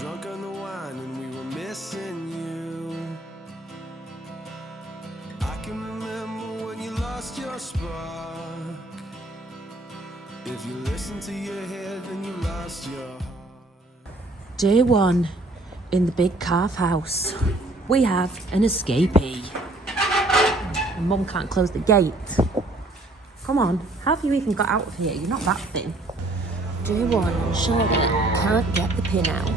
drunk on the wine and we were missing you. I can remember when you lost your spark. If you listen to your head, then you lost your heart. Day one in the big calf house. We have an escapee. And Mum can't close the gate. Come on, how have you even got out of here? You're not that thin. Day one, Charlotte can't get the pin out.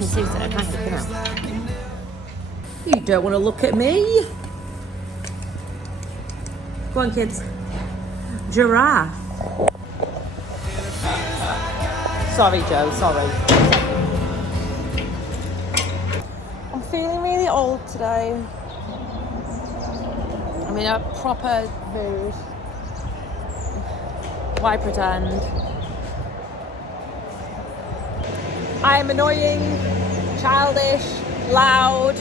Seriously, I can't get the pin out. You don't want to look at me. Go on, kids. Giraffe. Sorry, Joe, sorry. I'm feeling really old today. I'm in a proper mood. Why pretend? I'm annoying, childish, loud.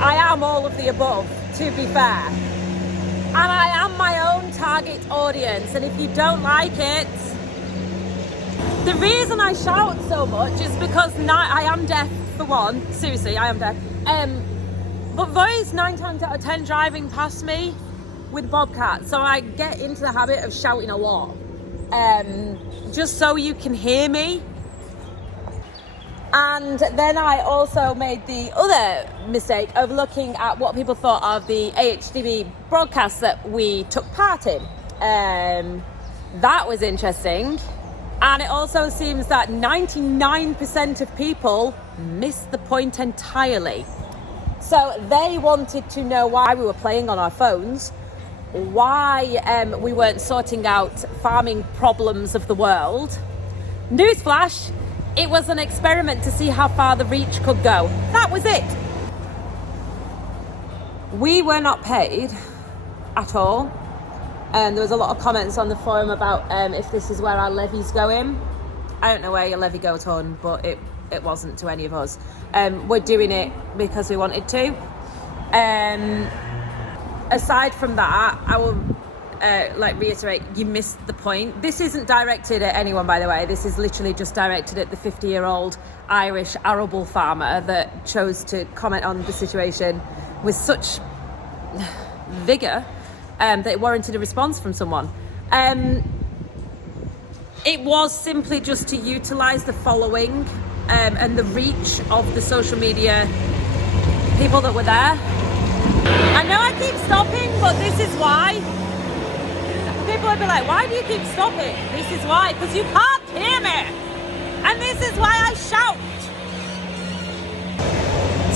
I am all of the above, to be fair. And I am my own target audience, and if you don't like it, the reason I shout so much is because I am deaf, for one. Seriously, I am deaf. But Roy's 9 times out of 10 driving past me with Bobcat, so I get into the habit of shouting a lot, just so you can hear me. And then I also made the other mistake of looking at what people thought of the AHDB broadcast that we took part in. That was interesting. And it also seems that 99% of people missed the point entirely. So they wanted to know why we were playing on our phones, why we weren't sorting out farming problems of the world. Newsflash, it was an experiment to see how far the reach could go. That was it. We were not paid at all. And there was a lot of comments on the forum about if this is where our levy's going. I don't know where your levy goes on, but it wasn't to any of us. We're doing it because we wanted to. Aside from that, I will reiterate, you missed the point. This isn't directed at anyone, by the way. This is literally just directed at the 50-year-old Irish arable farmer that chose to comment on the situation with such vigour that it warranted a response from someone. It was simply just to utilise the following and the reach of the social media people that were there. I know I keep stopping, but this is why. People would be like, why do you keep stopping? This is why, because you can't hear me. And this is why I shout.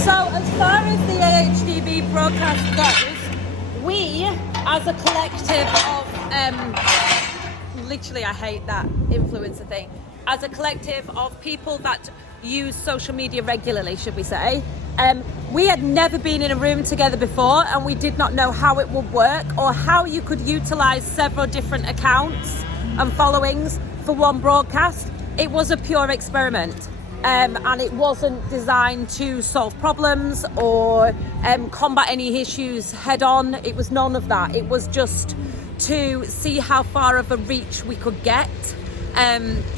So as far as the AHDB broadcast goes, we, as a collective of, literally I hate that influencer thing, as a collective of people that use social media regularly, should we say, we had never been in a room together before, and we did not know how it would work or how you could utilize several different accounts and followings for one broadcast. It was a pure experiment. And it wasn't designed to solve problems or combat any issues head on. It was none of that. It was just to see how far of a reach we could get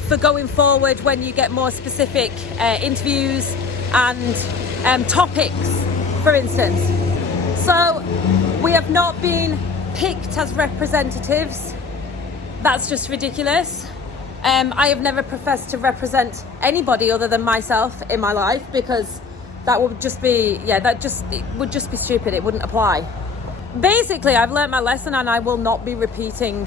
for going forward when you get more specific interviews and topics, for instance. So we have not been picked as representatives. That's just ridiculous. I have never professed to represent anybody other than myself in my life, because that would just be, it would just be stupid. It wouldn't apply. Basically, I've learned my lesson, and I will not be repeating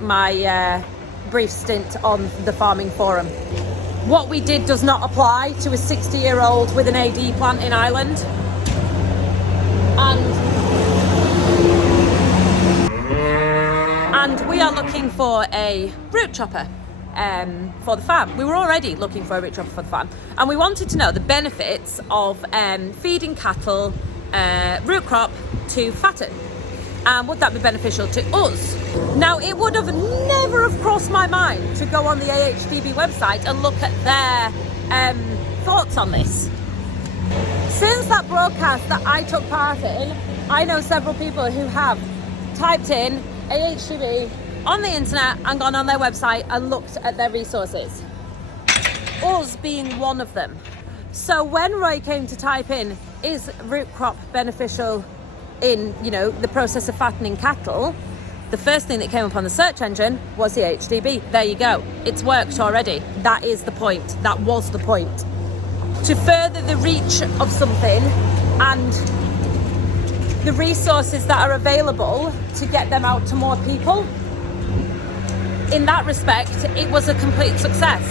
my brief stint on the farming forum. What we did does not apply to a 60-year-old with an AD plant in Ireland. And we are looking for a root chopper for the farm. We were already looking for a root chopper for the farm, and we wanted to know the benefits of feeding cattle root crop to fatten. And would that be beneficial to us? Now, it would have never have crossed my mind to go on the AHDB website and look at their thoughts on this. Since that broadcast that I took part in, I know several people who have typed in AHDB on the internet and gone on their website and looked at their resources. us being one of them. So when Roy came to type in, is root crop beneficial in, you know, the process of fattening cattle, the first thing that came up on the search engine was the AHDB. There you go. It's worked already. That is the point. That was the point. To further the reach of something and the resources that are available to get them out to more people, in that respect, it was a complete success.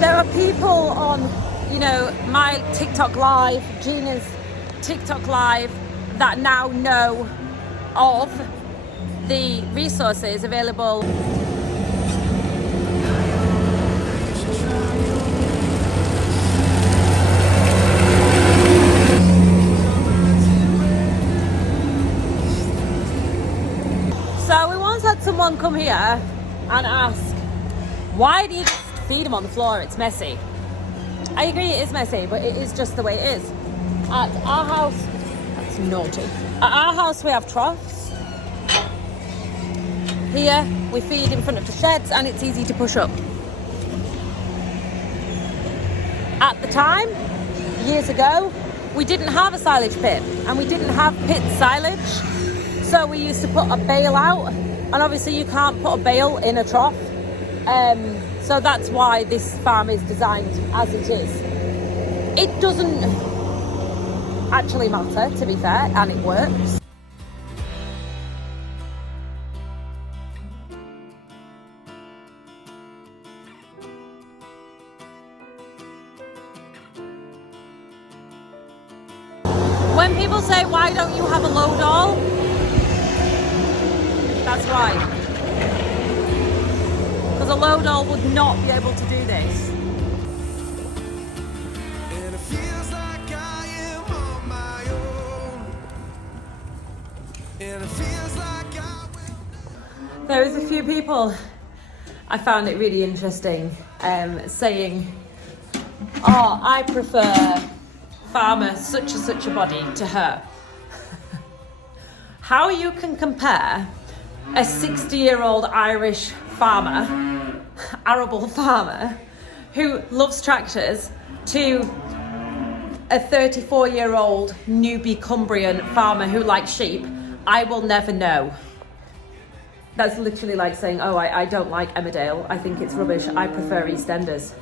There are people on, you know, my TikTok live, Gina's TikTok live, that now know of the resources available. So we once had someone come here and ask, why do you just feed them on the floor? It's messy. I agree, it is messy, but it is just the way it is. At our house, that's naughty. At our house we have troughs. Here we feed in front of the sheds and it's easy to push up. At the time, years ago, we didn't have a silage pit and we didn't have pit silage. So we used to put a bale out, and obviously you can't put a bale in a trough. So that's why this farm is designed as it is. It doesn't actually matter, to be fair, and it works. When people say, why don't you have a load all? That's why. Because a load all would not be able to do this. And it feels like I am on my own. And it feels like I will. There is a few people, I found it really interesting, saying, oh, I prefer farmer such and such a body to her. How you can compare a 60-year-old Irish farmer, arable farmer, who loves tractors, to a 34-year-old newbie Cumbrian farmer who likes sheep, I will never know. That's literally like saying, oh, I don't like Emmerdale, I think it's rubbish, I prefer EastEnders.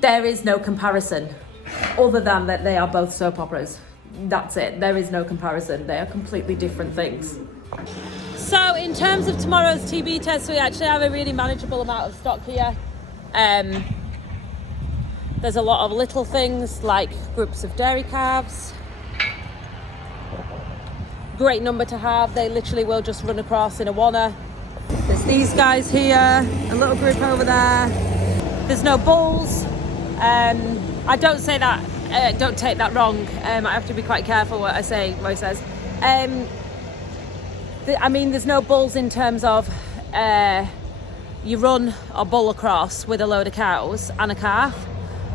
There is no comparison, other than that they are both soap operas. That's it, there is no comparison, they are completely different things. So in terms of tomorrow's TB test, we actually have a really manageable amount of stock here. There's a lot of little things like groups of dairy calves. Great number to have, they literally will just run across in a wanna. There's these guys here, a little group over there. There's no bulls. I don't say that, don't take that wrong. I have to be quite careful what I say, Mo says. I mean, there's no bulls in terms of you run a bull across with a load of cows and a calf,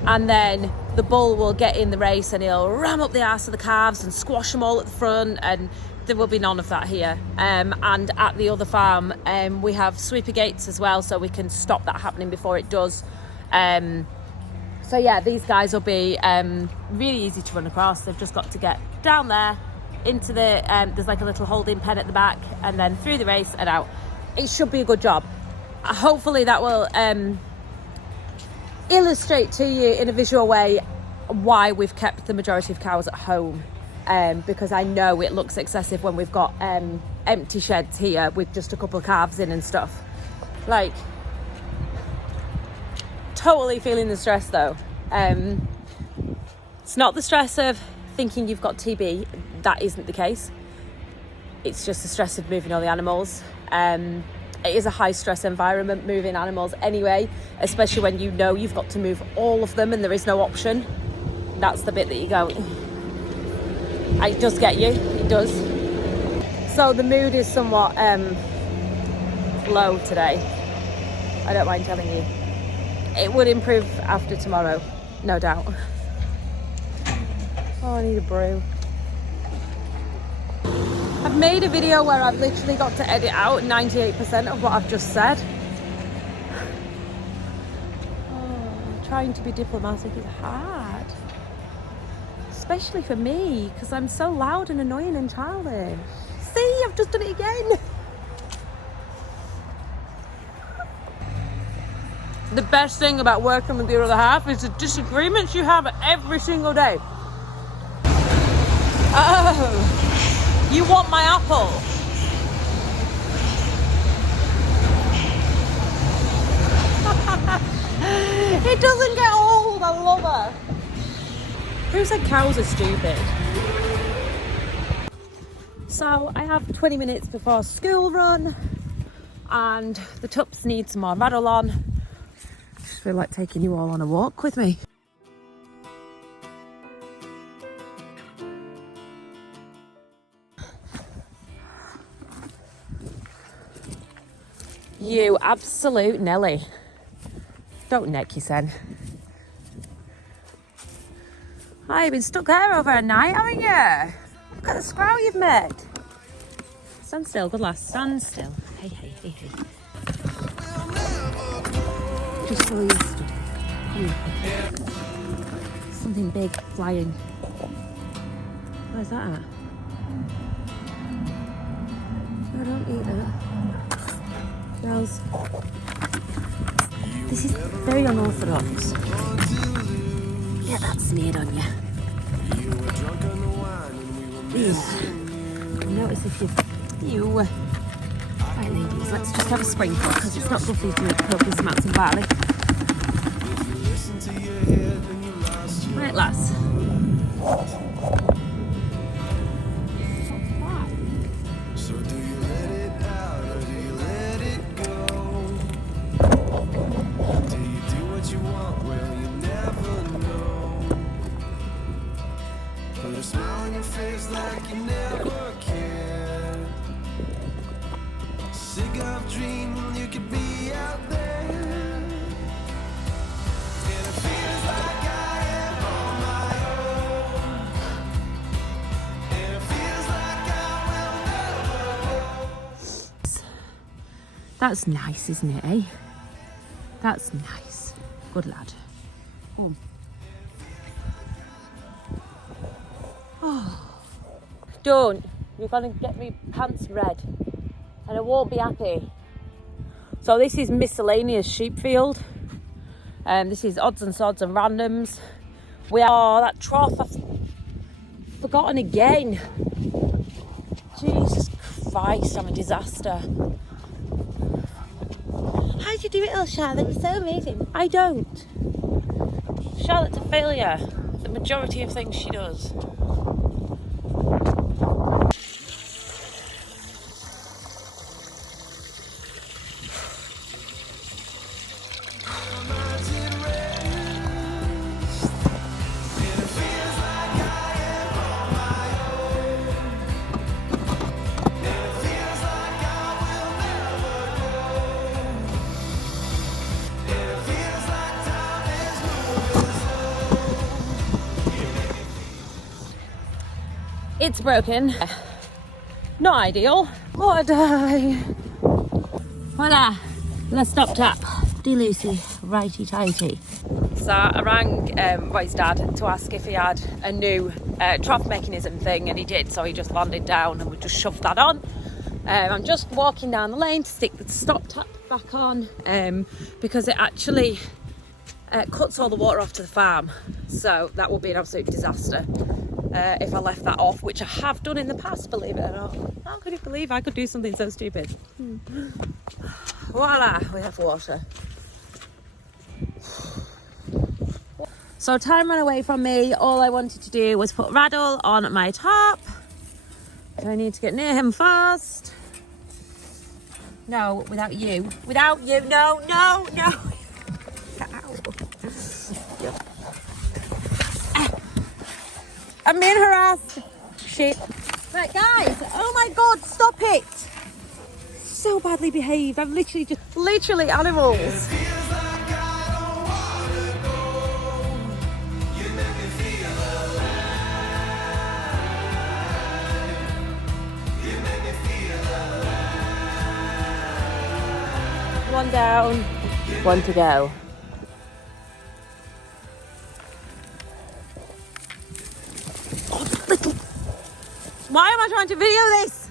and then the bull will get in the race and he'll ram up the arse of the calves and squash them all at the front, and there will be none of that here. And at the other farm, we have sweeper gates as well, so we can stop that happening before it does. So yeah, these guys will be really easy to run across. They've just got to get down there into the, there's like a little holding pen at the back, and then through the race and out. It should be a good job. Hopefully that will illustrate to you in a visual way why we've kept the majority of cows at home, because I know it looks excessive when we've got empty sheds here with just a couple of calves in and stuff. Like, totally feeling the stress though. It's not the stress of thinking you've got TB, that isn't the case. It's just the stress of moving all the animals. It is a high stress environment moving animals anyway, especially when you know you've got to move all of them and there is no option. That's the bit that you go, it does get you, it does. So the mood is somewhat low today, I don't mind telling you. It would improve after tomorrow, no doubt. Oh, I need a brew. I've made a video where I've literally got to edit out 98% of what I've just said. trying to be diplomatic is hard. Especially for me, because I'm so loud and annoying and childish. See, I've just done it again. The best thing about working with your other half is the disagreements you have every single day. Oh, you want my apple? It doesn't get old, I love her. Who said cows are stupid? So I have 20 minutes before school run and the tups need some more raddle on. I just feel like taking you all on a walk with me. You absolute Nelly. Don't neck you, son. Oh, you've been stuck there over a night, haven't you? Look at the scroll you've made. Stand still, good lass. Stand still. Hey, hey, hey, hey. Just so used to. Something big flying. Where's that at? No, don't eat that. Girls. This is very unorthodox. Get that smeared on you. Yeah. Notice if you... Right, ladies, let's just have a sprinkle because it's not good for you to make copious amounts of barley. Right, lass. So do you let it out or do you let it go? Do you do what you want? Well, you never know. Put a smile on your face like you never cared. Sick of dreaming you could be out there. And it feels like I am on my own. And it feels like I will never go. That's nice, isn't it, eh? That's nice. Good lad. Oh. Oh. Don't. You're going to get me pants red. And I won't be happy. So this is miscellaneous sheep field. This is odds and sods and randoms. We are that trough. I've forgotten again. Jesus Christ, I'm a disaster. How do you do it all, Charlotte? It's so amazing. I don't. Charlotte's a failure. The majority of things she does. It's broken. Not ideal. What a day. Voila. Let's stop tap. Do Lucy. Righty tighty. So I rang Roy's dad to ask if he had a new trough mechanism thing, and he did. So he just landed down and we just shoved that on. I'm just walking down the lane to stick the stop tap back on because it actually cuts all the water off to the farm. So that would be an absolute disaster. If I left that off, which I have done in the past, believe it or not. How could you believe I could do something so stupid? Voila, we have water. So time ran away from me. All I wanted to do was put Raddle on my top. So I need to get near him fast. No, without you. Without you. No, no, no. Ow. Yep. I'm being harassed. Shit. Right, guys. Oh my God, stop it. So badly behaved. I'm literally just... Literally animals. One down, one to go. Why am I trying to video this?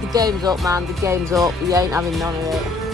The game's up, man. The game's up. You ain't having none of it.